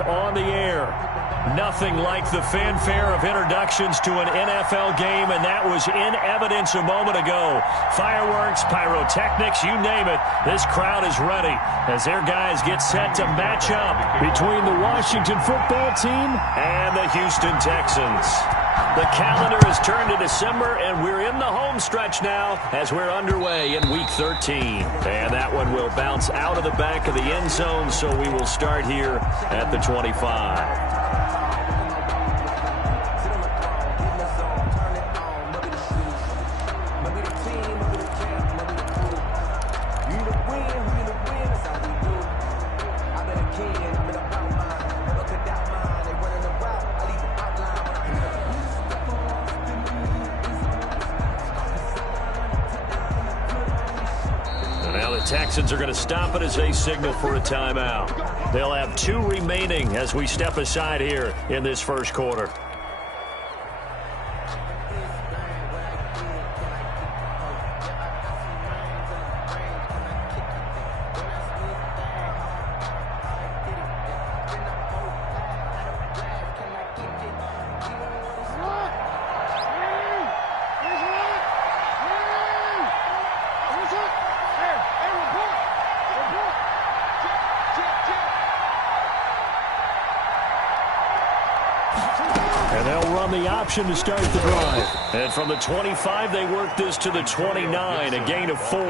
On the air. Nothing like the fanfare of introductions to an NFL game, and that was in evidence a moment ago. Fireworks, pyrotechnics, you name it. This crowd is ready as their guys get set to match up between the Washington football team and the Houston Texans. The calendar has turned to December, and we're in the home stretch now as we're underway in Week 13. And that one will bounce out of the back of the end zone, so we will start here at the 25. Texans are going to stop it as they signal for a timeout. They'll have 2 remaining as we step aside here in this first quarter. And they'll run the option to start the drive. And from the 25, they work this to the 29, a gain of 4.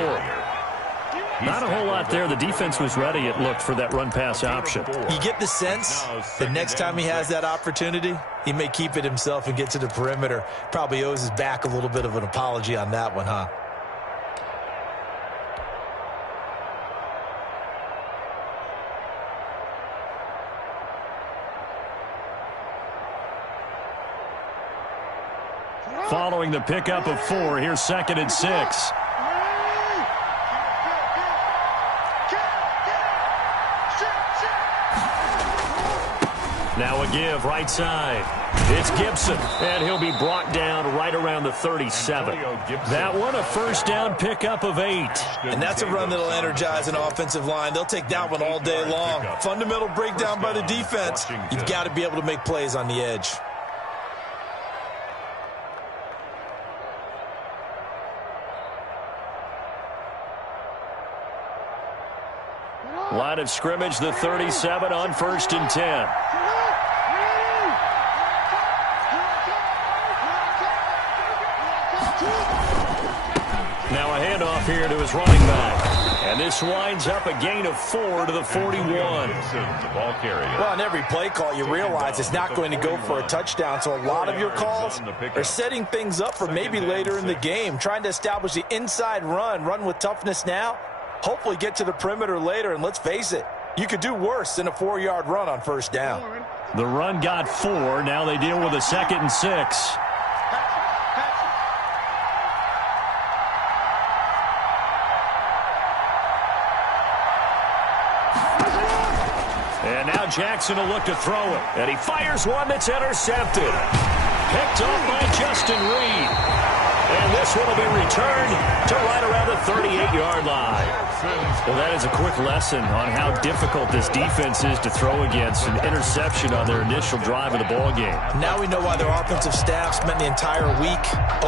Not a whole lot there. The defense was ready, it looked, for that run-pass option. You get the sense that next time he has that opportunity, he may keep it himself and get to the perimeter. Probably owes his back a little bit of an apology on that one, huh? Following the pickup of 4, here's 2nd and 6. Now a give right side. It's Gibson, and he'll be brought down right around the 37. That one, a first down pickup of 8. And that's a run that'll energize an offensive line. They'll take that one all day long. Fundamental breakdown by the defense. You've got to be able to make plays on the edge. Line of scrimmage, the 37 on 1st and 10. Now a handoff here to his running back. And this winds up a gain of 4 to the 41. Well, on every play call, you realize it's not going to go for a touchdown. So a lot of your calls are setting things up for maybe later in the game, trying to establish the inside run with toughness now. Hopefully get to the perimeter later, and let's face it, you could do worse than a 4-yard run on 1st down. The run got 4. Now they deal with a 2nd and 6. And now Jackson will look to throw it. And he fires one that's intercepted. Picked off by Justin Reed. And this one will be returned to right around the 38-yard line. Well, that is a quick lesson on how difficult this defense is to throw against. An interception on their initial drive of the ballgame. Now we know why their offensive staff spent the entire week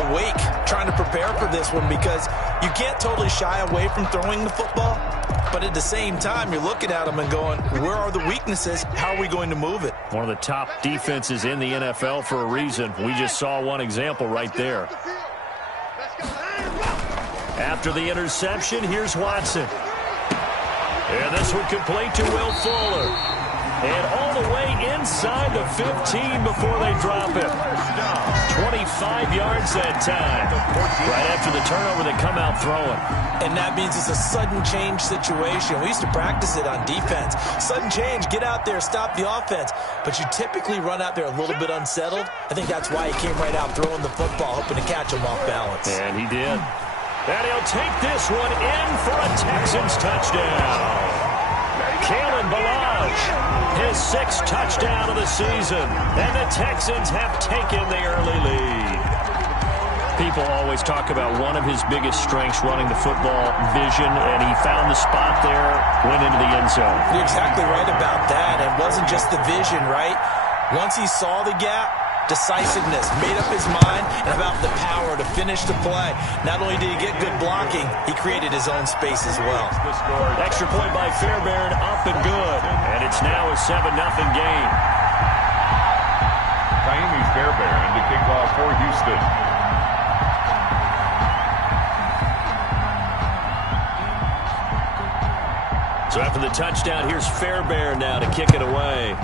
awake trying to prepare for this one, because you can't totally shy away from throwing the football. But at the same time, you're looking at them and going, where are the weaknesses? How are we going to move it? One of the top defenses in the NFL for a reason. We just saw one example right there. After the interception, here's Watson. And this one complete to Will Fuller. And all the way inside the 15 before they drop it. 25 yards that time. Right after the turnover, they come out throwing. And that means it's a sudden change situation. We used to practice it on defense. Sudden change, get out there, stop the offense. But you typically run out there a little bit unsettled. I think that's why he came right out throwing the football, hoping to catch him off balance. And he did. And he'll take this one in for a Texans touchdown. Kalen Ballage, his 6th touchdown of the season. And the Texans have taken the early lead. People always talk about one of his biggest strengths running the football, vision, and he found the spot there, went into the end zone. You're exactly right about that. It wasn't just the vision, right? Once he saw the gap, decisiveness, made up his mind, and about the power to finish the play. Not only did he get good blocking, he created his own space as well. Extra point by Fairbairn, up and good. And it's now a 7-0 game. Fairbairn to kick off for Houston. So after the touchdown, here's Fairbairn now to kick it away.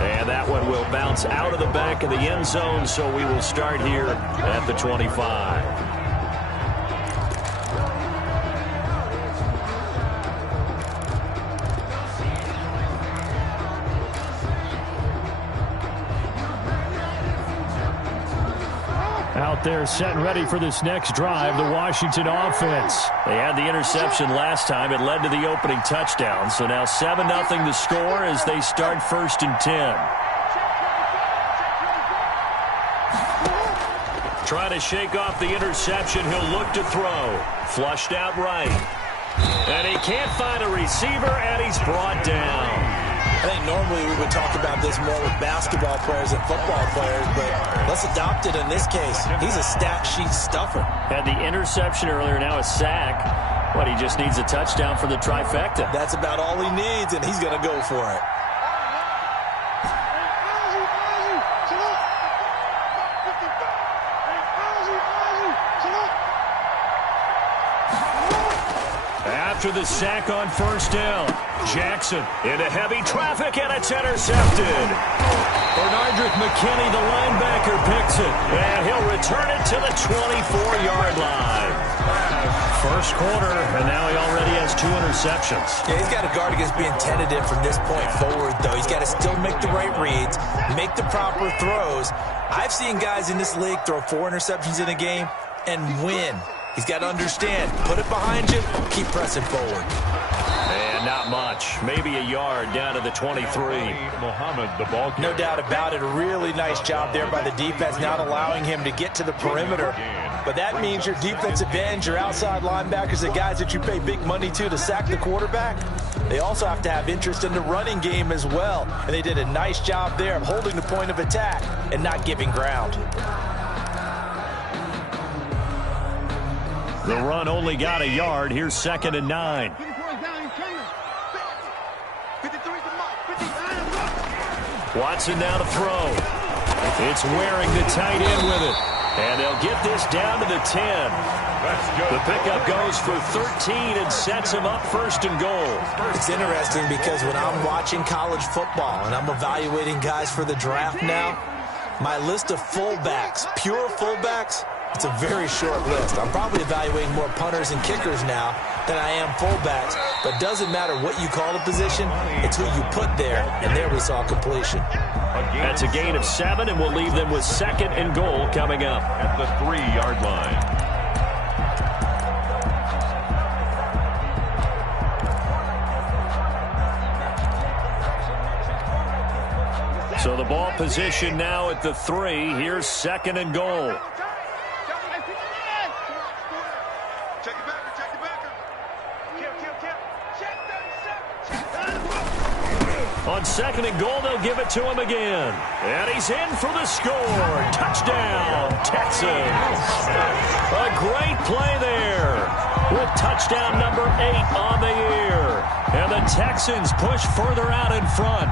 And that one will bounce out of the back of the end zone, so we will start here at the 25. Out there set and ready for this next drive, the Washington offense. They had the interception last time. It led to the opening touchdown. So now 7-0 the score as they start 1st and 10. Trying to shake off the interception. He'll look to throw. Flushed out right. And he can't find a receiver, and he's brought down. I think normally we would talk about this more with basketball players and football players, but let's adopt it in this case. He's a stat sheet stuffer. Had the interception earlier, now a sack. But he just needs a touchdown for the trifecta. That's about all he needs, and he's going to go for it. After the sack on 1st down, Jackson into heavy traffic, and it's intercepted. Bernardrick McKinney, the linebacker, picks it, and he'll return it to the 24-yard line. First quarter, and now he already has 2 interceptions. Yeah, he's got to guard against being tentative from this point forward, though. He's got to still make the right reads, make the proper throws. I've seen guys in this league throw 4 interceptions in a game and win. He's got to understand, put it behind you, keep pressing forward. And not much. Maybe a yard down to the 23. Muhammad, the ball carrier. No doubt about it. A really nice job there by the defense, not allowing him to get to the perimeter. But that means your defensive ends, your outside linebackers, the guys that you pay big money to sack the quarterback, they also have to have interest in the running game as well. And they did a nice job there of holding the point of attack and not giving ground. The run only got a yard. Here's 2nd and 9. Watson now to throw. It's Waring, the tight end, with it. And they'll get this down to the 10. The pickup goes for 13 and sets him up 1st and goal. It's interesting because when I'm watching college football and I'm evaluating guys for the draft now, my list of fullbacks, pure fullbacks, it's a very short list. I'm probably evaluating more punters and kickers now than I am fullbacks. But doesn't matter what you call the position, it's who you put there. And there we saw completion. That's a gain of 7, and we'll leave them with 2nd and goal coming up. At the 3-yard line. So the ball position now at the 3. Here's 2nd and goal. On 2nd and goal, they'll give it to him again. And he's in for the score. Touchdown, Texans. A great play there with touchdown number 8 on the year. And the Texans push further out in front.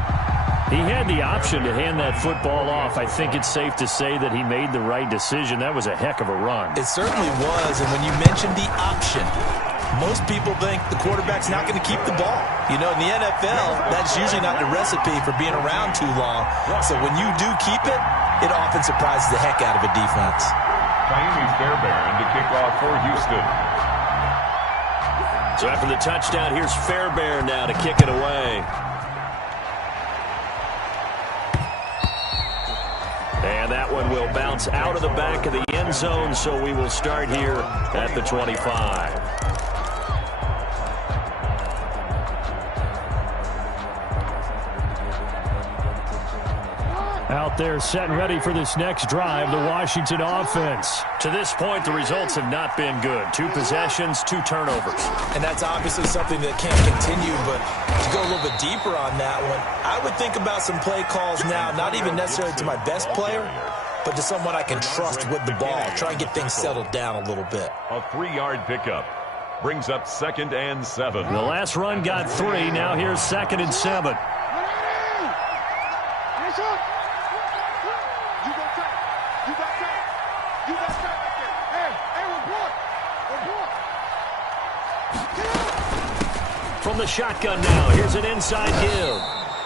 He had the option to hand that football off. I think it's safe to say that he made the right decision. That was a heck of a run. It certainly was. And when you mentioned the option, most people think the quarterback's not going to keep the ball. You know, in the NFL, that's usually not the recipe for being around too long. So when you do keep it, it often surprises the heck out of a defense. Fairbairn to kick off for Houston. So after the touchdown, here's Fairbairn now to kick it away. And that one will bounce out of the back of the end zone, so we will start here at the 25. Out there set and ready for this next drive, the Washington offense. To this point, the results have not been good. 2 possessions, 2 turnovers. And that's obviously something that can't continue, but to go a little bit deeper on that one, I would think about some play calls now, not even necessarily to my best player, but to someone I can trust with the ball. Try and get things settled down a little bit. A 3-yard pickup brings up 2nd and 7. The last run got 3. Now here's 2nd and 7. From the shotgun now, here's an inside give.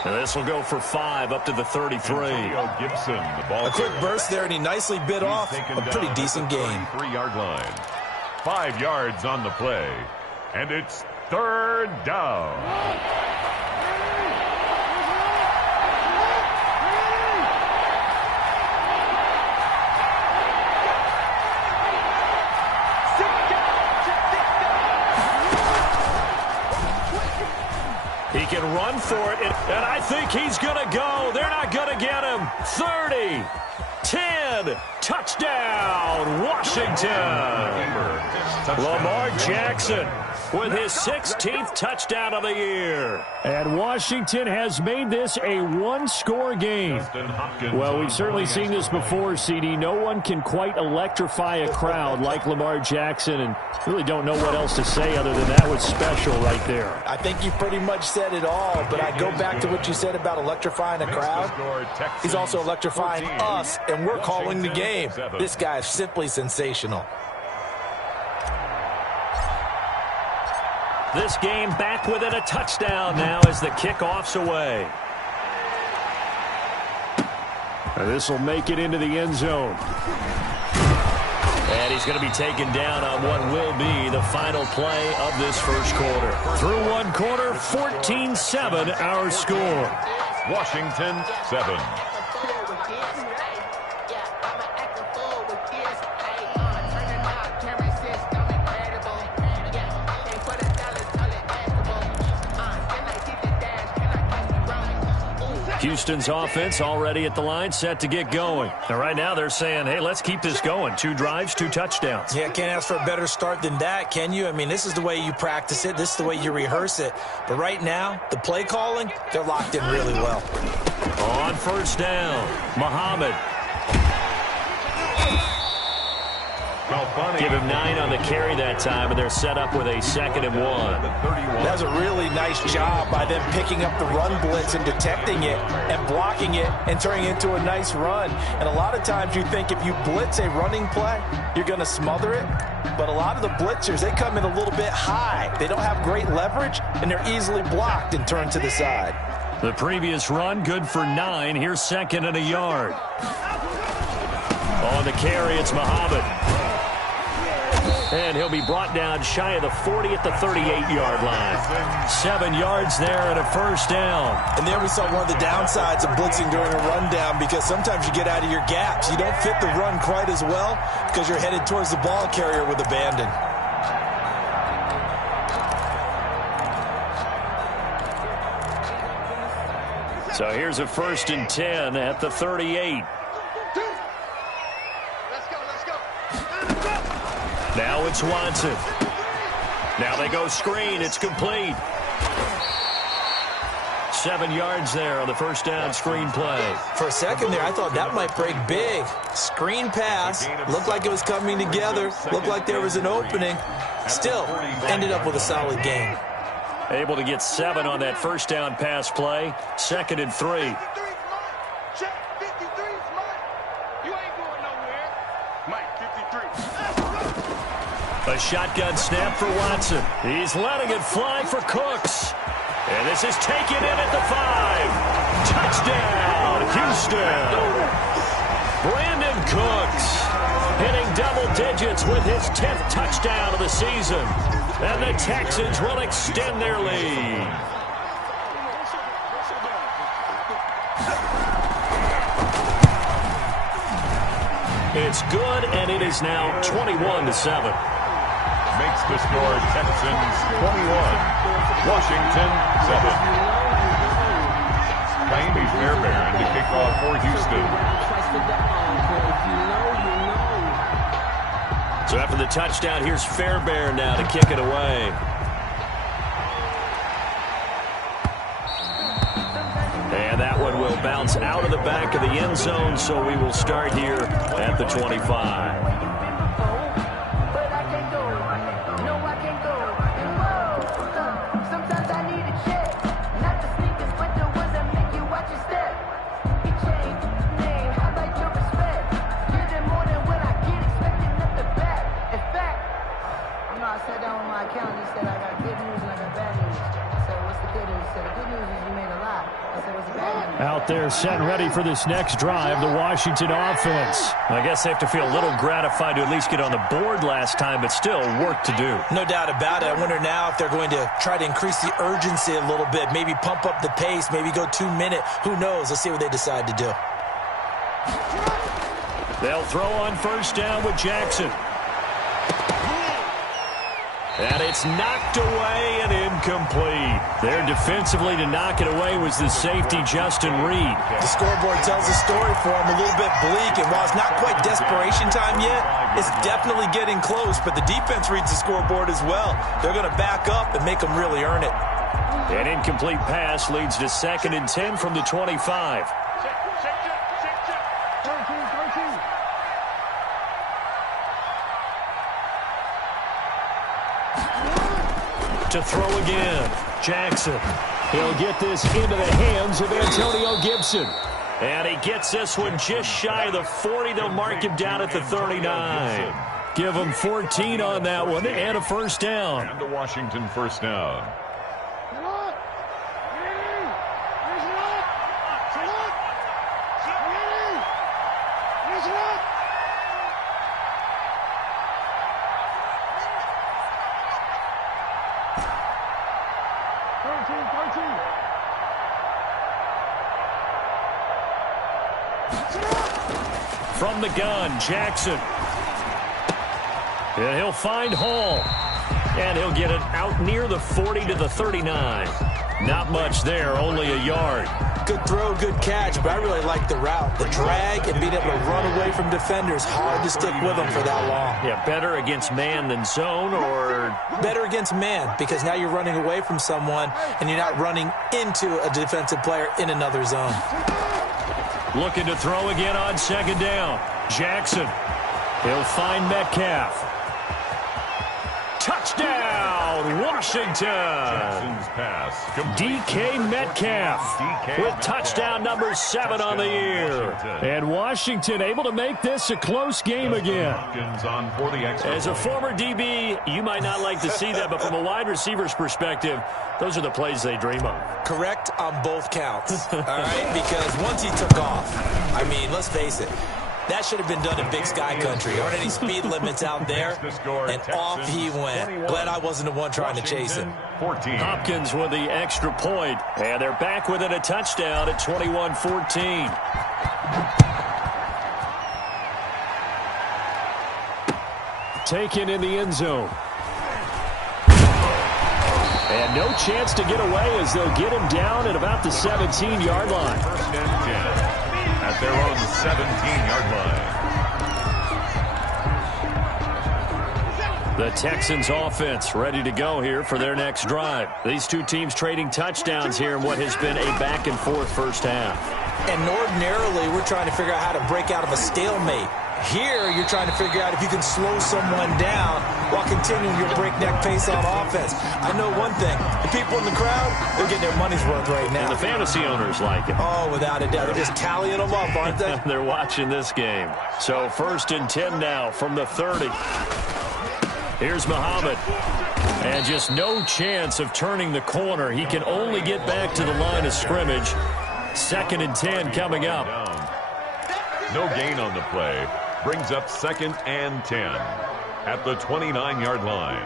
And this will go for 5 up to the 33. Gibson, the ball. A quick burst there, and he nicely bit off a pretty decent gain. 3-yard line. 5 yards on the play. And it's 3rd down. He can run for it, and I think he's going to go. They're not going to get him. 30, 10, touchdown, Washington. Lamar Jackson with his 16th touchdown of the year. And Washington has made this a 1-score game. Well, we've certainly seen this before, CD. No one can quite electrify a crowd like Lamar Jackson, and really don't know what else to say other than that was special right there. I think you pretty much said it all, but I go back to what you said about electrifying a crowd. He's also electrifying us, and we're calling the game. This guy is simply sensational. This game back within a touchdown now as the kickoff's away. This will make it into the end zone. And he's going to be taken down on what will be the final play of this first quarter. Through 1 quarter, 14-7 our score. Washington 7. Houston's offense already at the line, set to get going. And right now they're saying, hey, let's keep this going. 2 drives, 2 touchdowns. Yeah, can't ask for a better start than that, can you? I mean, this is the way you practice it. This is the way you rehearse it. But right now, the play calling, they're locked in really well. On first down, Muhammad. Give him 9 on the carry that time, and they're set up with a 2nd and 1. That was a really nice job by them picking up the run blitz and detecting it and blocking it and turning it into a nice run. And a lot of times you think if you blitz a running play, you're going to smother it. But a lot of the blitzers, they come in a little bit high. They don't have great leverage, and they're easily blocked and turned to the side. The previous run, good for 9. Here's 2nd and a yard. On the carry, it's Muhammad. And he'll be brought down shy of the 40 at the 38-yard line. 7 yards there and a first down. And there we saw one of the downsides of blitzing during a rundown, because sometimes you get out of your gaps. You don't fit the run quite as well because you're headed towards the ball carrier with abandon. So here's a 1st and 10 at the 38. Now it's Watson. Now they go screen. It's complete. 7 yards there on the first down screen play. For a second there, I thought that might break big. Screen pass. Looked like it was coming together. Looked like there was an opening. Still, ended up with a solid gain. Able to get 7 on that first down pass play. 2nd and 3. A shotgun snap for Watson. He's letting it fly for Cooks. And this is taken in at the 5. Touchdown, Houston. Brandon Cooks hitting double digits with his 10th touchdown of the season. And the Texans will extend their lead. It's good, and it is now 21-7. Makes the score Texans 21, Washington 7. Miami Fairbairn to kick off for Houston. So after the touchdown, here's Fairbairn now to kick it away. And that one will bounce out of the back of the end zone, so we will start here at the 25. Out there set and ready for this next drive, the Washington offense. I guess they have to feel a little gratified to at least get on the board last time, but still work to do. No doubt about it. I wonder now if they're going to try to increase the urgency a little bit, maybe pump up the pace, maybe go 2 minute. Who knows? Let's see what they decide to do. They'll throw on first down with Jackson. And it's knocked away and incomplete. There defensively to knock it away was the safety, Justin Reed. The scoreboard tells a story for him, a little bit bleak. And while it's not quite desperation time yet, it's definitely getting close. But the defense reads the scoreboard as well. They're going to back up and make them really earn it. An incomplete pass leads to 2nd and 10 from the 25. To throw again, Jackson. He'll get this into the hands of Antonio Gibson. And he gets this one just shy of the 40. They'll mark him down at the 39. Give him 14 on that one and a first down. And the Washington first down. From the gun, Jackson. And he'll find Hall. And he'll get it out near the 40 to the 39. Not much there, only a yard. Good throw, good catch, but I really like the route. The drag and being able to run away from defenders. Hard to stick with them for that long. Yeah, better against man than zone, or? Better against man, because now you're running away from someone and you're not running into a defensive player in another zone. Looking to throw again on 2nd down. Jackson. He'll find Metcalf. Touchdown, Washington. Jackson's pass. DK Metcalf with touchdown number 7 on the year. And Washington able to make this a close game again. As a former DB, you might not like to see that, but from a wide receiver's perspective, those are the plays they dream of. Correct on both counts, all right? Because once he took off, I mean, let's face it, that should have been done in Big Sky Country. There aren't any speed limits out there, and off he went. Glad I wasn't the one trying to chase him. Hopkins with the extra point, and they're back within a touchdown at 21-14. Taken in the end zone. And no chance to get away as they'll get him down at about the 17-yard line. First and 10 at their own 17-yard line. The Texans offense ready to go here for their next drive. These two teams trading touchdowns here in what has been a back-and-forth first half. And ordinarily, we're trying to figure out how to break out of a stalemate. Here, you're trying to figure out if you can slow someone down while continuing your breakneck pace on offense. I know one thing. The people in the crowd, they're getting their money's worth right now. And the fantasy owners like it. Oh, without a doubt. They're just tallying them up, aren't they? They're watching this game. So 1st and 10 now from the 30. Here's Muhammad. And just no chance of turning the corner. He can only get back to the line of scrimmage. 2nd and 10 coming up. No gain on the play. Brings up 2nd and 10 at the 29-yard line.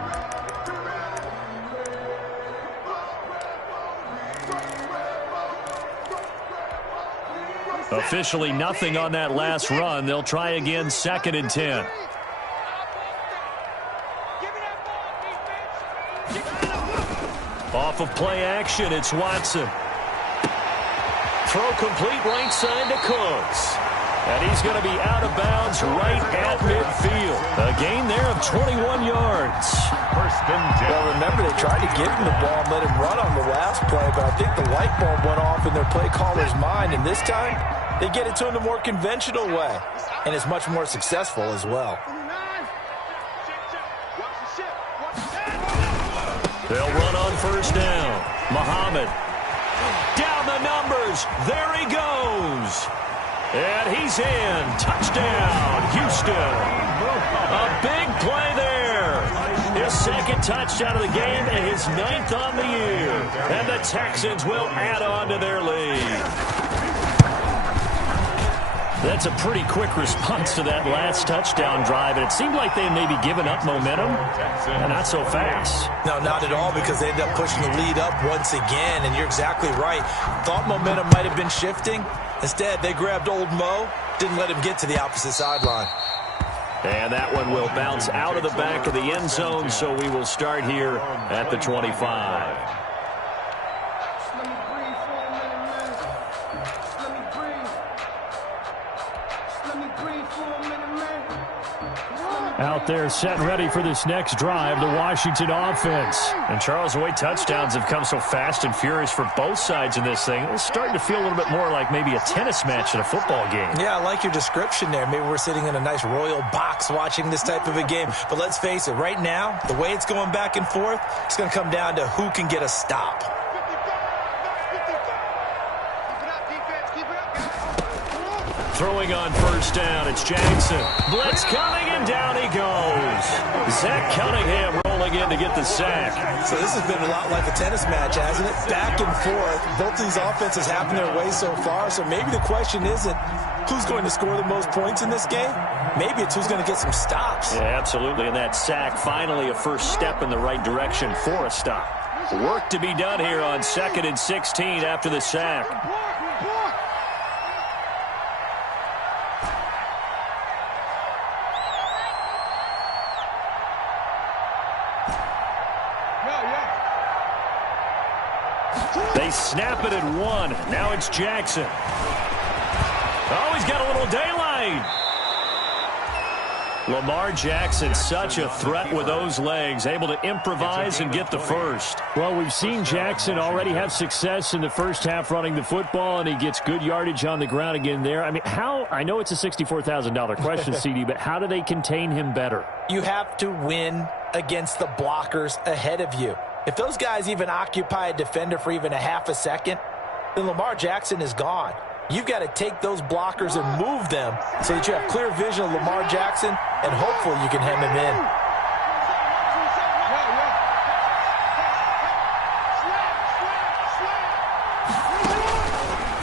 Officially nothing on that last run. They'll try again 2nd and 10. Off of play action, it's Watson. Throw complete right side to Cooks. And he's going to be out of bounds right at midfield. A gain there of 21 yards. First and 10. Well, remember, they tried to give him the ball and let him run on the last play, but I think the light bulb went off in their play caller's mind, and this time they get it to him the more conventional way, and it's much more successful as well. They'll run on first down. Muhammad. Down the numbers. There he goes. And he's in. Touchdown, Houston. A big play there. His second touchdown of the game and his 9th on the year. And the Texans will add on to their lead. That's a pretty quick response to that last touchdown drive, and it seemed like they may be giving up momentum, and not so fast. No, not at all, because they ended up pushing the lead up once again, and you're exactly right. Thought momentum might have been shifting. Instead, they grabbed old Mo, didn't let him get to the opposite sideline. And that one will bounce out of the back of the end zone, so we will start here at the 25. Out there set and ready for this next drive, the Washington offense. And Charles, the way touchdowns have come so fast and furious for both sides in this thing, it's starting to feel a little bit more like maybe a tennis match in a football game. Yeah, I like your description there. Maybe we're sitting in a nice royal box watching this type of a game. But let's face it, right now, the way it's going back and forth, it's going to come down to who can get a stop. Throwing on first down, it's Jackson. Blitz coming, and down he goes. Zach Cunningham rolling in to get the sack. So this has been a lot like a tennis match, hasn't it? Back and forth. Both of these offenses happen their way so far, so maybe the question isn't who's going to score the most points in this game. Maybe it's who's going to get some stops. Yeah, absolutely, and that sack finally a first step in the right direction for a stop. Work to be done here on 2nd and 16 after the sack. They snap it at 1. Now it's Jackson. Oh, he's got a little daylight. Lamar Jackson, such a threat with those legs, able to improvise and get the first. Well, we've seen Jackson already have success in the first half running the football, and he gets good yardage on the ground again there. I mean, I know it's a $64,000 question, CD, but how do they contain him better? You have to win against the blockers ahead of you. If those guys even occupy a defender for even a half a second, then Lamar Jackson is gone. You've got to take those blockers and move them so that you have clear vision of Lamar Jackson, and hopefully you can hem him in.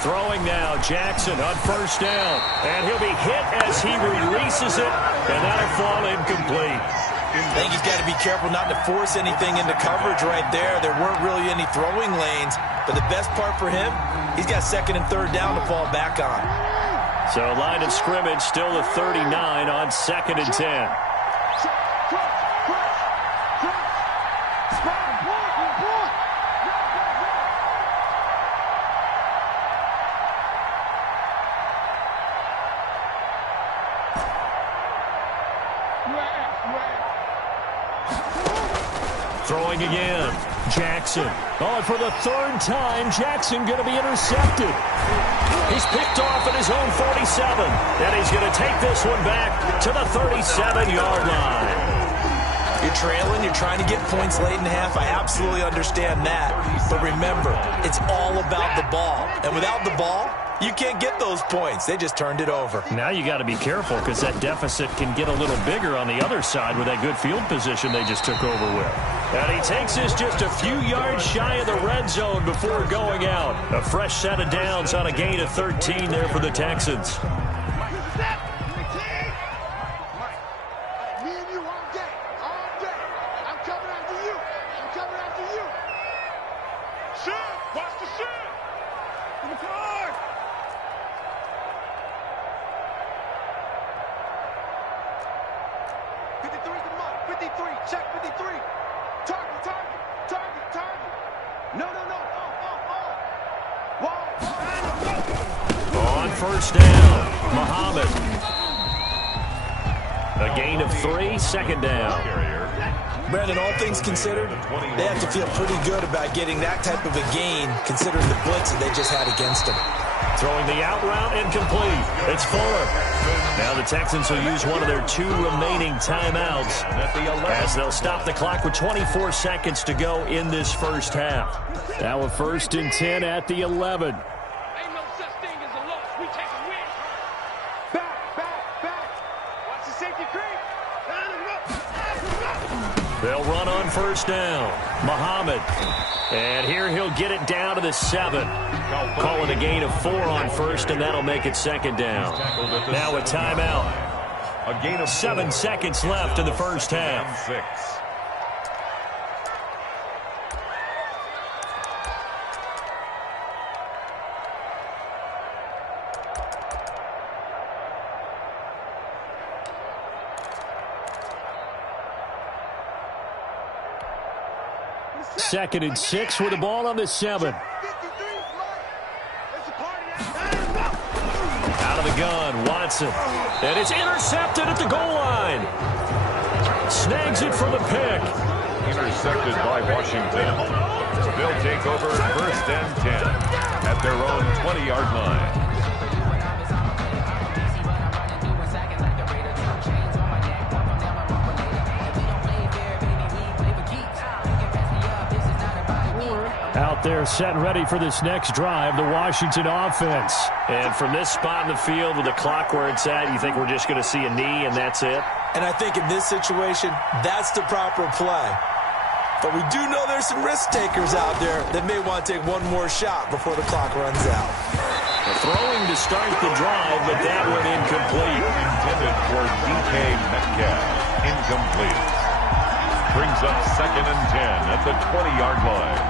Throwing now, Jackson on first down, and he'll be hit as he releases it, and that'll fall incomplete. I think he's got to be careful not to force anything into coverage right there. There weren't really any throwing lanes, but the best part for him, he's got 2nd and 3rd down to fall back on. So line of scrimmage still the 39 on 2nd and 10. Throwing again, Jackson. Oh, and for the 3rd time, Jackson going to be intercepted. He's picked off at his own 47, and he's going to take this one back to the 37-yard line. You're trailing, you're trying to get points late in the half. I absolutely understand that. But remember, it's all about the ball. And without the ball, you can't get those points. They just turned it over. Now you got to be careful because that deficit can get a little bigger on the other side with that good field position they just took over with. And he takes this just a few yards shy of the red zone before going out. A fresh set of downs on a gain of 13 there for the Texans. first down. Muhammad. A gain of 3, second down. Brandon, all things considered, they have to feel pretty good about getting that type of a gain considering the blitz that they just had against them. Throwing the out route, incomplete. It's Fuller. Now the Texans will use one of their 2 remaining timeouts as they'll stop the clock with 24 seconds to go in this first half. Now a 1st and 10 at the 11. They'll run on first down. Muhammad. And here he'll get it down to the 7. Calling a gain of 4 on first, and that'll make it second down. Now a timeout. A gain of 7 seconds left in the first half. 6. Second and 6 with the ball on the 7. Out of the gun, Watson. And it's intercepted at the goal line. Snags it for the pick. Intercepted by Washington. They'll take over 1st and 10 at their own 20-yard line. Out there set and ready for this next drive, the Washington offense. And from this spot in the field with the clock where it's at, you think we're just going to see a knee and that's it? And I think in this situation, that's the proper play. But we do know there's some risk takers out there that may want to take one more shot before the clock runs out. Throwing to start the drive, but that one incomplete. Intended for DK Metcalf. Incomplete. Brings up 2nd and 10 at the 20-yard line.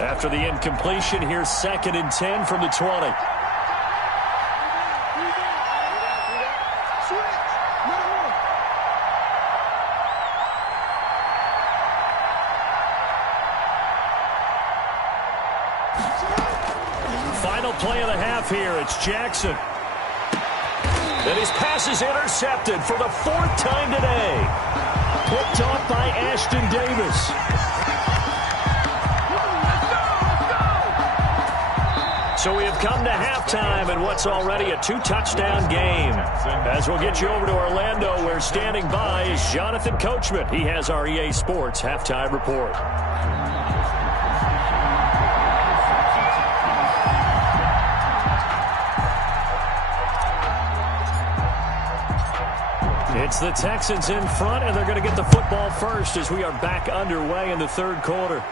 After the incompletion, here's 2nd and 10 from the 20. Final play of the half here. It's Jackson. And his pass is intercepted for the 4th time today. Picked off by Ashton Davis. So we have come to halftime in what's already a 2-touchdown game. As we'll get you over to Orlando, where standing by is Jonathan Coachman. He has our EA Sports halftime report. It's the Texans in front, and they're going to get the football first as we are back underway in the 3rd quarter.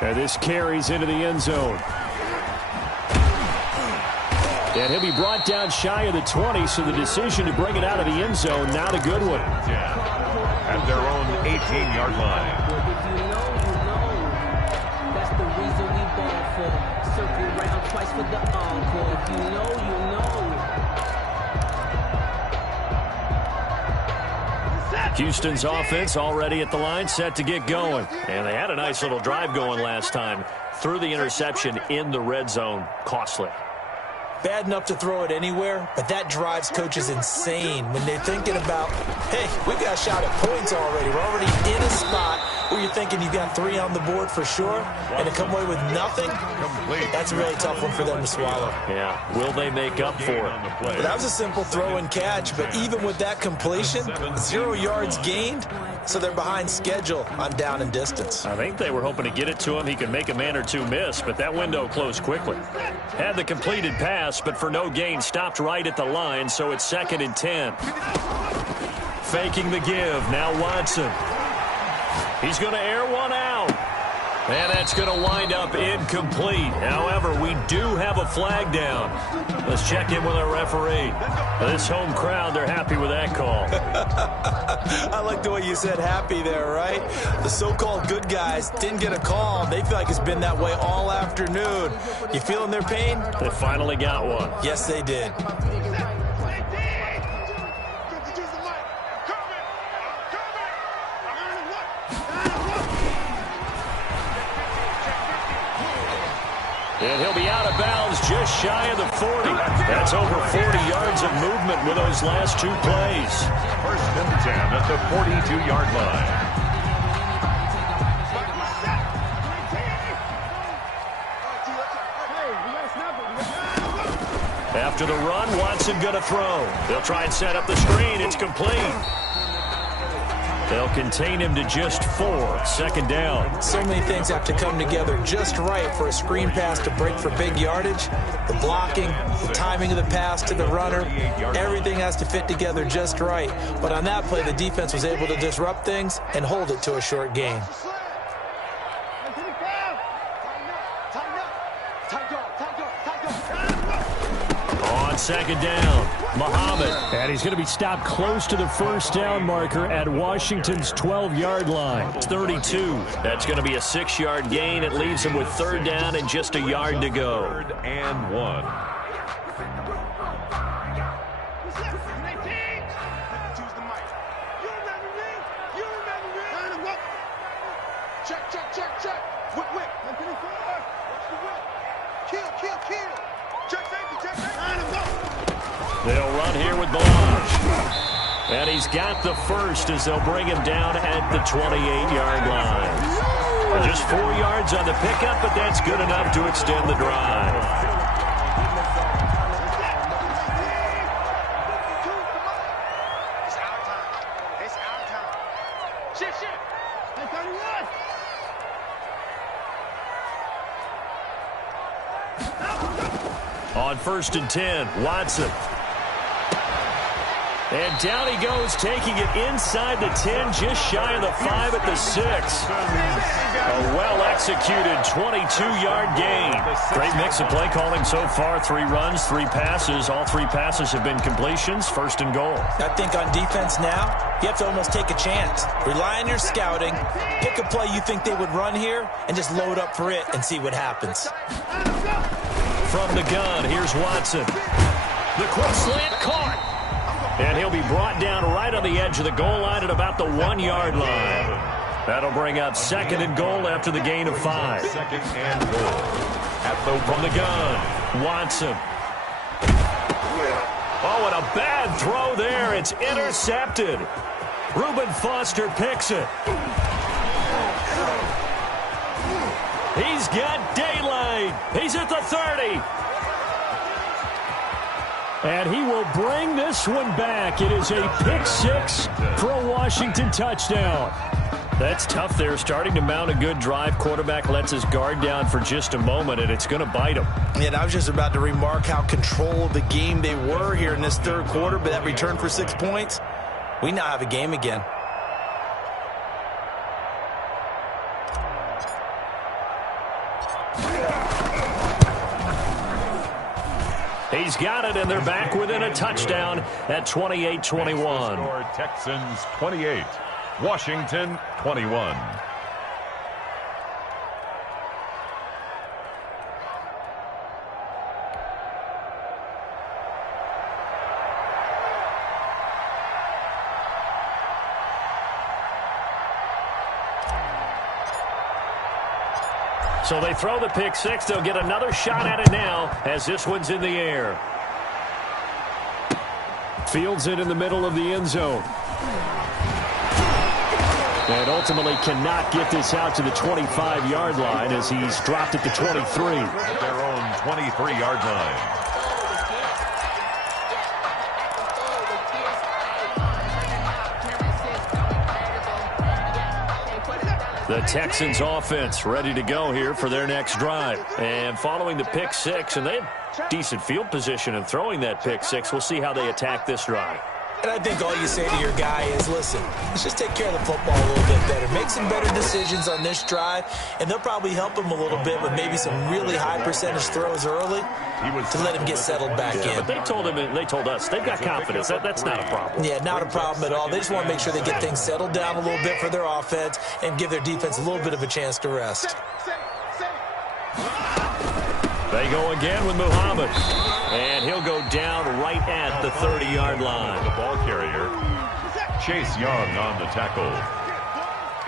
And this carries into the end zone. And he'll be brought down shy of the 20, so the decision to bring it out of the end zone, not a good one. At their own 18-yard line. That's the reason we ball for. Circle round twice for the encore. If you know, you know. Houston's offense already at the line, set to get going. And they had a nice little drive going last time. Threw the interception in the red zone. Costly. Bad enough to throw it anywhere, but that drives coaches insane when they're thinking about, hey, we got a shot at points already. We're already in a spot where you're thinking you got 3 on the board for sure, and to come away with nothing, that's a really tough one for them to swallow. Yeah, will they make up for it? Well, that was a simple throw and catch, but even with that completion, 0 yards gained, so they're behind schedule on down and distance. I think they were hoping to get it to him. He could make a man or 2 miss, but that window closed quickly. Had the completed pass, but for no gain, stopped right at the line, so it's 2nd and 10. Faking the give, now Watson. He's going to air one out. And that's going to wind up incomplete. However, we do have a flag down. Let's check in with our referee. This home crowd, they're happy with that call. I like the way you said happy there, right? The so-called good guys didn't get a call. They feel like it's been that way all afternoon. You feeling their pain? They finally got one. Yes, they did. And he'll be out of bounds just shy of the 40. That's over 40 yards of movement with those last 2 plays. First and 10 at the 42-yard line. After the run, Watson going to throw. They'll try and set up the screen. It's complete. They'll contain him to just 4. Second down. So many things have to come together just right for a screen pass to break for big yardage. The blocking, the timing of the pass to the runner, everything has to fit together just right. But on that play, the defense was able to disrupt things and hold it to a short gain. Second down, Muhammad. And he's going to be stopped close to the first down marker at Washington's 12-yard line. It's 32. That's going to be a 6-yard gain. It leaves him with third down and just a yard to go. 3rd and 1. They'll run here with Blanche. And he's got the first as they'll bring him down at the 28-yard line. Just 4 yards on the pickup, but that's good enough to extend the drive. On 1st and 10, Watson. And down he goes, taking it inside the 10, just shy of the 5 at the 6. A well-executed 22-yard gain. Great mix of play calling so far. 3 runs, 3 passes. All 3 passes have been completions. 1st and goal. I think on defense now, you have to almost take a chance. Rely on your scouting. Pick a play you think they would run here, and just load up for it and see what happens. From the gun, here's Watson. The quick slant caught. And he'll be brought down right on the edge of the goal line at about the 1-yard line. That'll bring up 2nd and goal after the gain of 5. 2nd and goal. From the gun, Watson. Oh, and a bad throw there. It's intercepted. Reuben Foster picks it. He's got daylight. He's at the 30. And he will bring this one back. It is a pick-6 for a Washington touchdown. That's tough there, starting to mount a good drive. Quarterback lets his guard down for just a moment, and it's going to bite him. And I was just about to remark how control of the game they were here in this 3rd quarter, but that return for 6 points, we now have a game again. He's got it, and they're back within a touchdown at 28-21. Texans 28, Washington 21. So they throw the pick-6. They'll get another shot at it now as this one's in the air. Fields it in the middle of the end zone. And ultimately cannot get this out to the 25-yard line as he's dropped at the 23. At their own 23-yard line. The Texans offense ready to go here for their next drive. And following the pick-6, and they have decent field position in throwing that pick-6. We'll see how they attack this drive. And I think all you say to your guy is, listen, let's just take care of the football a little bit better. Make some better decisions on this drive, and they'll probably help him a little bit with maybe some really high percentage throws early to let him get settled back in. But they told him, and they told us, they've got confidence. That's not a problem. Yeah, not a problem at all. They just want to make sure they get things settled down a little bit for their offense and give their defense a little bit of a chance to rest. They go again with Muhammad. And he'll go down right at the 30-yard line. The ball carrier, Chase Young on the tackle.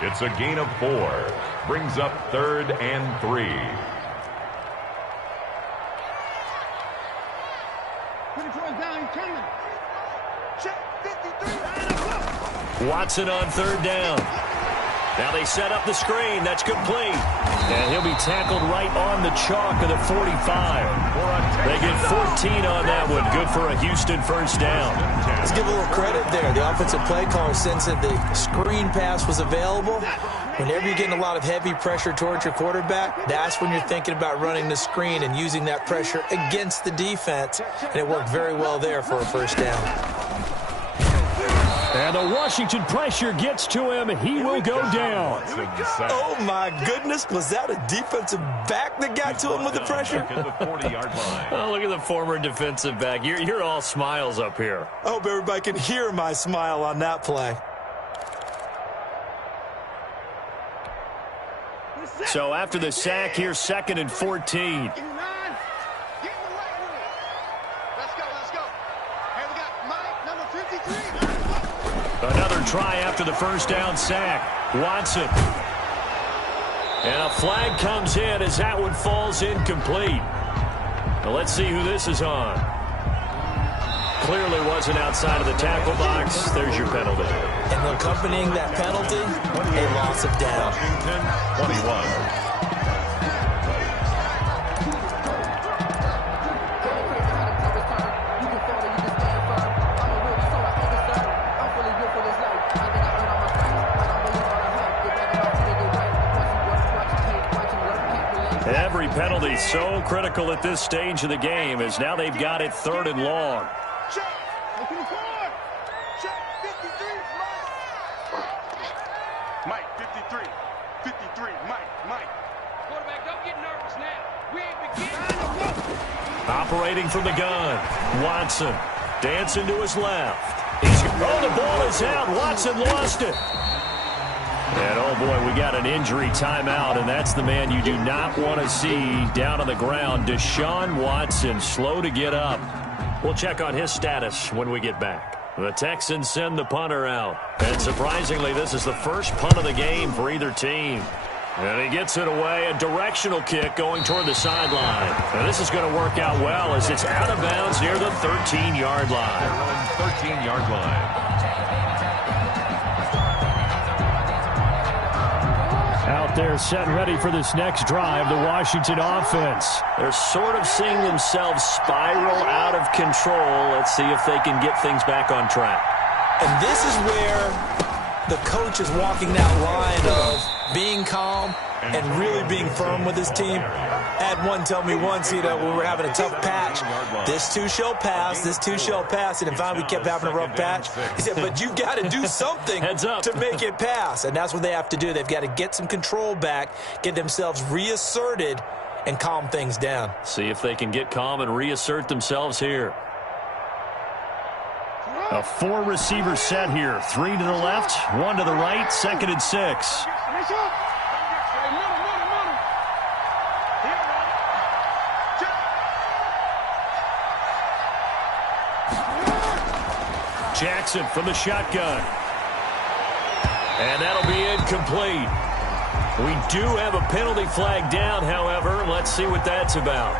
It's a gain of 4. Brings up 3rd and 3. Watson on third down. Now they set up the screen. That's complete. And he'll be tackled right on the chalk of the 45. They get 14 on that one. Good for a Houston first down. Let's give a little credit there. The offensive play caller, since that the screen pass was available, whenever you're getting a lot of heavy pressure towards your quarterback, that's when you're thinking about running the screen and using that pressure against the defense. And it worked very well there for a first down. And the Washington pressure gets to him. He will go down. Oh, my goodness. Was that a defensive back that got to him with the pressure? Oh, look at the former defensive back. You're all smiles up here. I hope everybody can hear my smile on that play. So after the sack, here's 2nd and 14. Another try after the first down sack. Watson. And a flag comes in as that one falls incomplete. Now let's see who this is on. Clearly wasn't outside of the tackle box. There's your penalty. And accompanying that penalty, a loss of down. 21. Every penalty so critical at this stage of the game as now they've got it 3rd and long. Mike, 53, Mike. Quarterback, don't get nervous now. We ain't beginning. Operating from the gun. Watson dancing to his left. The ball is out. Watson lost it. And, oh, boy, we got an injury timeout, and that's the man you do not want to see down on the ground. Deshaun Watson, slow to get up. We'll check on his status when we get back. The Texans send the punter out. And surprisingly, this is the first punt of the game for either team. And he gets it away, a directional kick going toward the sideline. And this is going to work out well as it's out of bounds near the 13-yard line. 13-yard line. Out there set and ready for this next drive, the Washington offense. They're sort of seeing themselves spiral out of control. Let's see if they can get things back on track. And this is where the coach is walking that line of being calm and really being firm with his team. I had one tell me once, when we were having a tough patch, this too shall pass, this too shall pass. And finally we kept having a rough patch. He said, but you've got to do something to make it pass. And that's what they have to do. They've got to get some control back, get themselves reasserted, and calm things down. See if they can get calm and reassert themselves here. A 4-receiver set here. 3 to the left, 1 to the right, 2nd and 6. Jackson from the shotgun. And that'll be incomplete. We do have a penalty flag down, however. Let's see what that's about.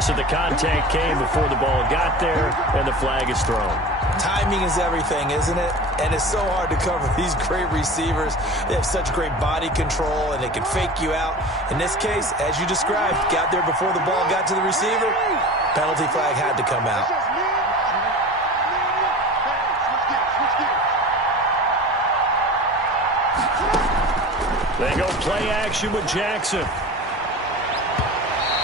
So the contact came before the ball got there, and the flag is thrown. Timing is everything, isn't it? And it's so hard to cover these great receivers. They have such great body control, and they can fake you out. In this case, as you described, got there before the ball got to the receiver. Penalty flag had to come out. They go play action with Jackson.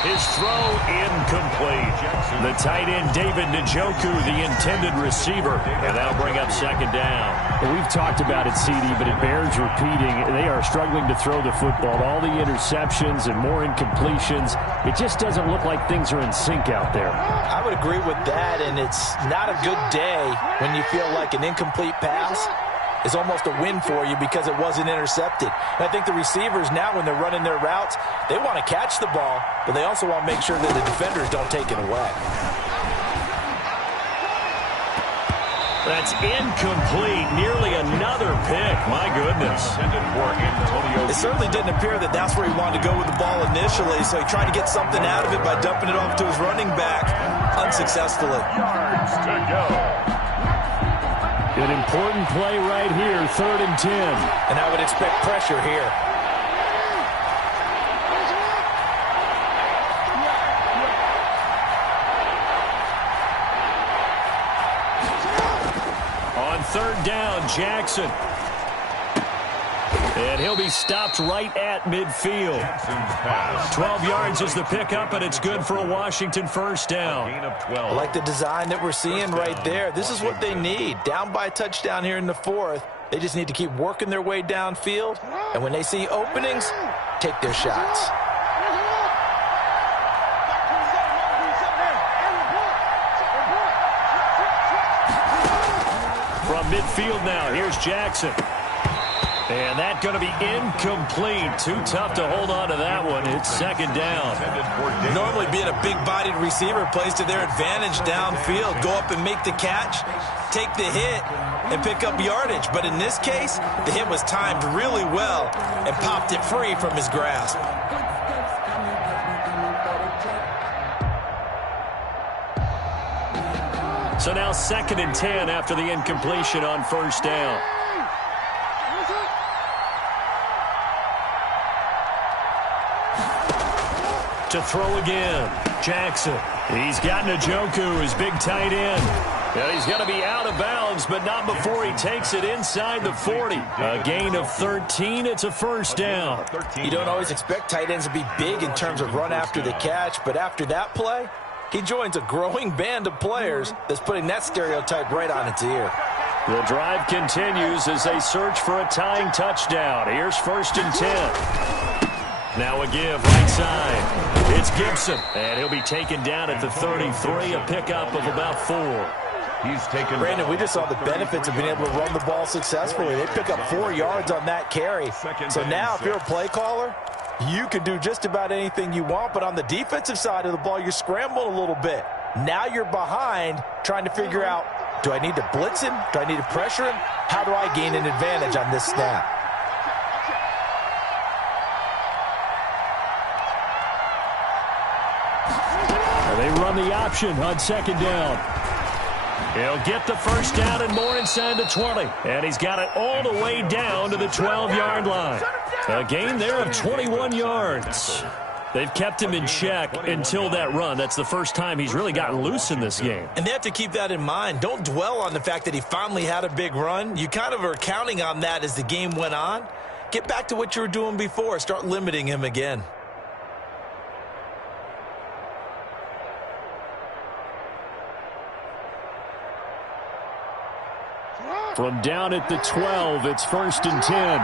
His throw incomplete. The tight end, David Njoku, the intended receiver. And that'll bring up 2nd down. Well, we've talked about it, CD, but it bears repeating. They are struggling to throw the football. All the interceptions and more incompletions. It just doesn't look like things are in sync out there. I would agree with that, and it's not a good day when you feel like an incomplete pass is almost a win for you because it wasn't intercepted. And I think the receivers now, when they're running their routes, they want to catch the ball, but they also want to make sure that the defenders don't take it away. That's incomplete. Nearly another pick. My goodness. It certainly didn't appear that that's where he wanted to go with the ball initially, so he tried to get something out of it by dumping it off to his running back. run successfully. Yards to go. An important play right here, 3rd and 10. And I would expect pressure here. On 3rd down, Jackson. And he'll be stopped right at midfield. 12 yards is the pickup, and it's good for a Washington first down. Gain of 12. I like the design that we're seeing right there. This is what they need. Down by a touchdown here in the 4th. They just need to keep working their way downfield. And when they see openings, take their shots. From midfield now, here's Jackson. And that's going to be incomplete. Too tough to hold on to that one. It's 2nd down. Normally being a big-bodied receiver plays to their advantage downfield. Go up and make the catch, take the hit, and pick up yardage. But in this case, the hit was timed really well and popped it free from his grasp. So now 2nd and 10 after the incompletion on 1st down. To throw again, Jackson. He's got Njoku, his big tight end. And he's going to be out of bounds, but not before he takes it inside the 40. A gain of 13. It's a 1st down. You don't always expect tight ends to be big in terms of run after the catch, but after that play, he joins a growing band of players that's putting that stereotype right on its ear. The drive continues as they search for a tying touchdown. Here's 1st and 10. Now a give right side. It's Gibson, and he'll be taken down at the 33, a pickup of about 4. He's taken. Brandon, we just saw the benefits of being able to run the ball successfully. They pick up 4 yards on that carry. So now if you're a play caller, you can do just about anything you want, but on the defensive side of the ball, you're scrambling a little bit. Now you're behind trying to figure out, do I need to blitz him? Do I need to pressure him? How do I gain an advantage on this snap? They run the option on 2nd down. He'll get the 1st down and more inside the 20. And he's got it all the way down to the 12-yard line. A gain there of 21 yards. They've kept him in check until that run. That's the first time he's really gotten loose in this game. And they have to keep that in mind. Don't dwell on the fact that he finally had a big run. You kind of are counting on that as the game went on. Get back to what you were doing before. Start limiting him again. From down at the 12, it's 1st and 10.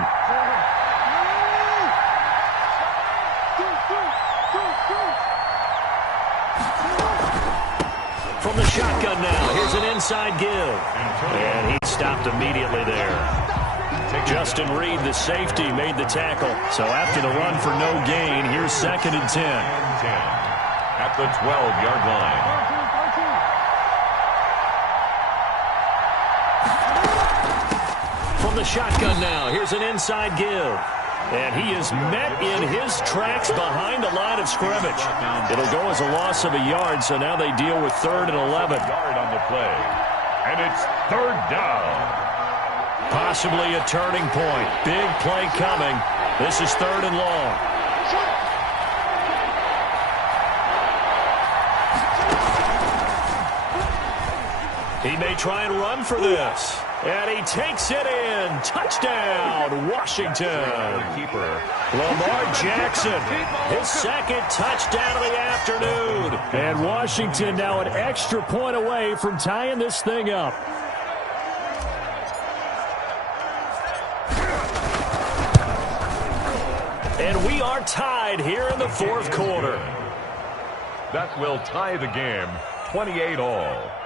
From the shotgun now, here's an inside give. And he stopped immediately there. Justin Reed, the safety, made the tackle. So after the run for no gain, here's 2nd and 10. At the 12-yard line. From the shotgun now, here's an inside give. And he is met in his tracks behind the line of scrimmage. It'll go as a loss of a yard, so now they deal with 3rd and 11. Yard on the play. And it's 3rd down. Possibly a turning point. Big play coming. This is 3rd and long. He may try and run for this. And he takes it in. Touchdown, Washington. Keeper. Lamar Jackson, his 2nd touchdown of the afternoon. And Washington now an extra point away from tying this thing up. And we are tied here in the 4th quarter. That will tie the game, 28-all.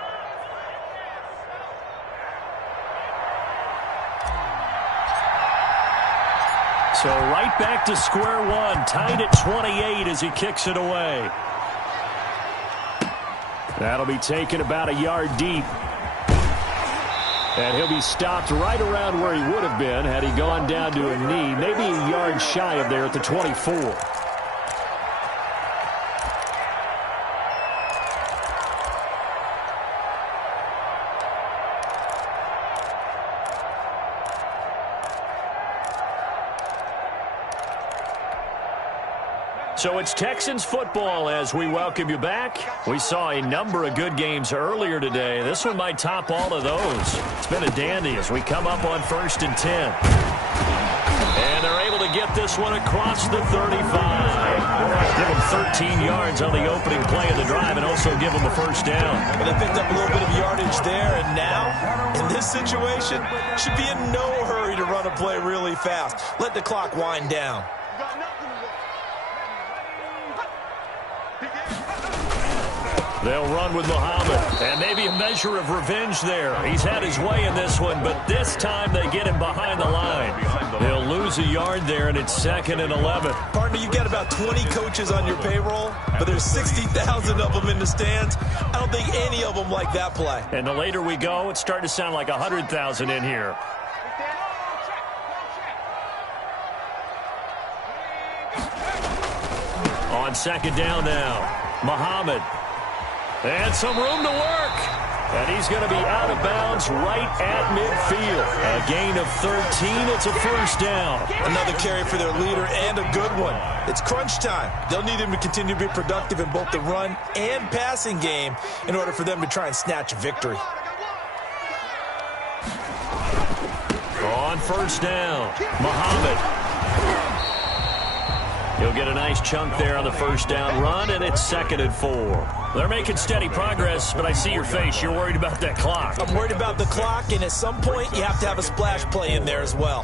So right back to square one, tied at 28 as he kicks it away. That'll be taken about a yard deep. And he'll be stopped right around where he would have been had he gone down to a knee, maybe a yard shy of there at the 24. So it's Texans football as we welcome you back. We saw a number of good games earlier today. This one might top all of those. It's been a dandy as we come up on 1st and 10. And they're able to get this one across the 35. Give them 13 yards on the opening play of the drive and also give them a first down. Well, they picked up a little bit of yardage there, and now, in this situation, should be in no hurry to run a play really fast. Let the clock wind down. They'll run with Muhammad, and maybe a measure of revenge there. He's had his way in this one, but this time they get him behind the line. They'll lose a yard there, and it's 2nd and 11. Partner, you've got about 20 coaches on your payroll, but there's 60,000 of them in the stands. I don't think any of them like that play. And the later we go, it's starting to sound like 100,000 in here. On 2nd down now, Muhammad. And some room to work. And he's going to be out of bounds right at midfield. A gain of 13. It's a first down. Another carry for their leader and a good one. It's crunch time. They'll need him to continue to be productive in both the run and passing game in order for them to try and snatch a victory. On 1st down, Muhammad. He'll get a nice chunk there on the first down run, and it's 2nd and 4. They're making steady progress, but I see your face. You're worried about that clock. I'm worried about the clock, and at some point, you have to have a splash play in there as well.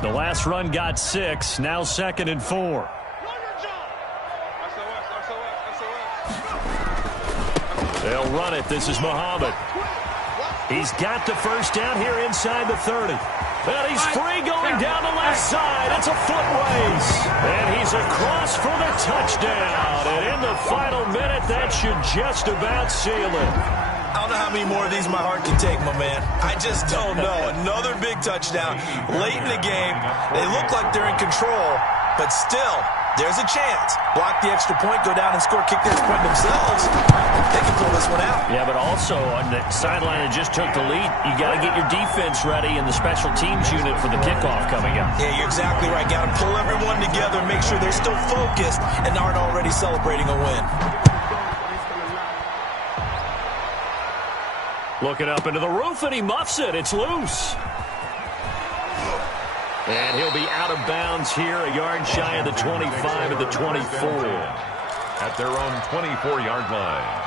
The last run got 6, now 2nd and 4. They'll run it. This is Muhammad. He's got the first down here inside the 30. And he's free going down the left side. It's a foot race. And he's across for the touchdown. And in the final minute, that should just about seal it. I don't know how many more of these my heart can take, my man. I just don't know. Another big touchdown late in the game. They look like they're in control, but still, there's a chance. Block the extra point, go down and score, kick the extra point themselves. They can pull this one out. Yeah, but also on the sideline that just took the lead, you got to get your defense ready and the special teams unit for the kickoff coming up. Yeah, you're exactly right. Got to pull everyone together and make sure they're still focused and aren't already celebrating a win. Looking up into the roof, and he muffs it. It's loose. And he'll be out of bounds here, a yard shy of the 25 at the 24. At their own 24-yard line.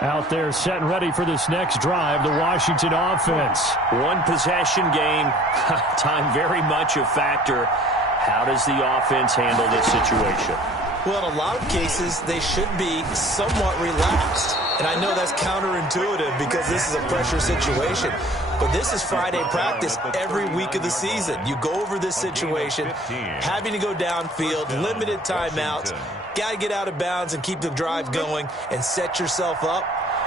Out there set and ready for this next drive, the Washington offense. One possession game, time very much a factor. How does the offense handle this situation? Well, in a lot of cases, they should be somewhat relaxed. And I know that's counterintuitive because this is a pressure situation. But this is Friday practice every week of the season. You go over this situation, having to go downfield, limited timeouts, got to get out of bounds and keep the drive going and set yourself up.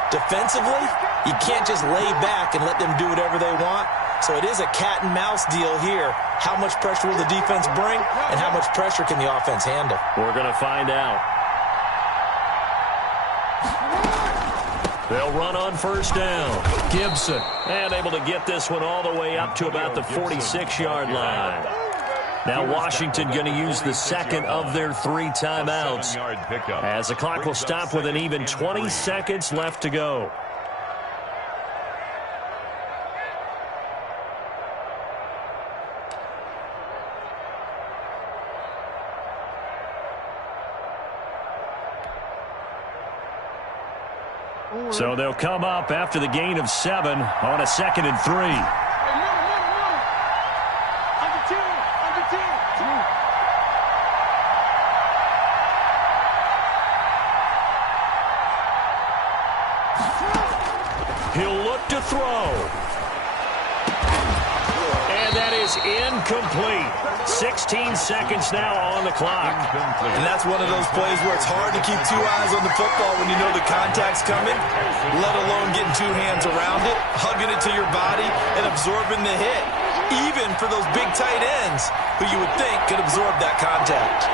Defensively, you can't just lay back and let them do whatever they want. So it is a cat and mouse deal here. How much pressure will the defense bring, and how much pressure can the offense handle? We're going to find out. They'll run on first down. Gibson, and able to get this one all the way up to about the 46-yard line. Now Washington going to use the second of their 3 timeouts, as the clock will stop with an even 20 seconds left to go. So they'll come up after the gain of 7 on a 2nd and 3. He'll look to throw. And that is incomplete. 16 seconds now on the clock. And that's one of those plays where it's hard to keep 2 eyes on the football when you know the contact's coming, let alone getting 2 hands around it, hugging it to your body, and absorbing the hit. Even for those big tight ends who you would think could absorb that contact.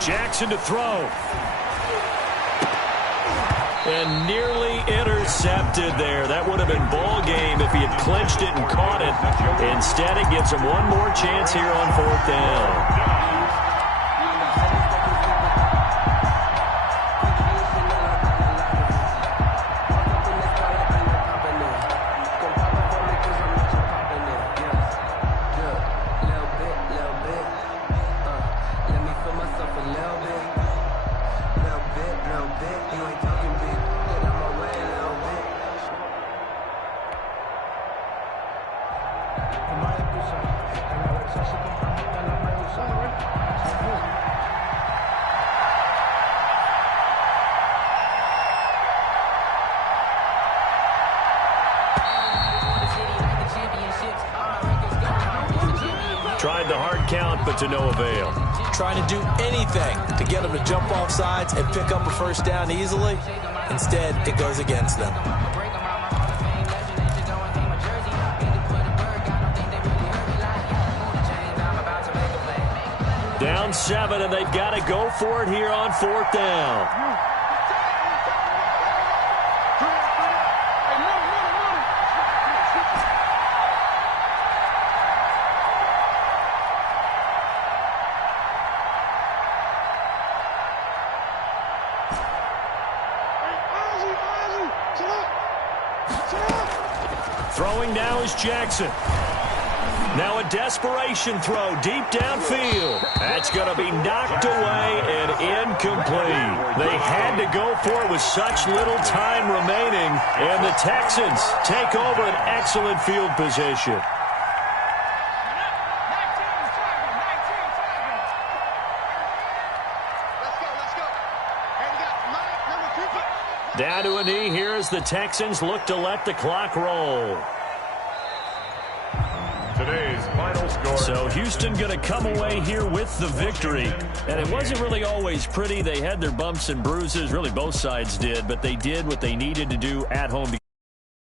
Jackson to throw. And nearly intercepted there. That would have been ball game if he had clinched it and caught it. Instead, it gives him one more chance here on 4th down. Tried the hard count, but to no avail. Trying to do anything to get them to jump off sides and pick up a first down easily. Instead, it goes against them. Down 7, and they've got to go for it here on 4th down. Throwing now is Jackson. Now a desperation throw deep downfield. That's going to be knocked away and incomplete. They had to go for it with such little time remaining, and the Texans take over an excellent field position. Down to a knee here as the Texans look to let the clock roll. Today's final score. So Houston going to come away here with the victory. And it wasn't really always pretty. They had their bumps and bruises. Really both sides did. But they did what they needed to do at home to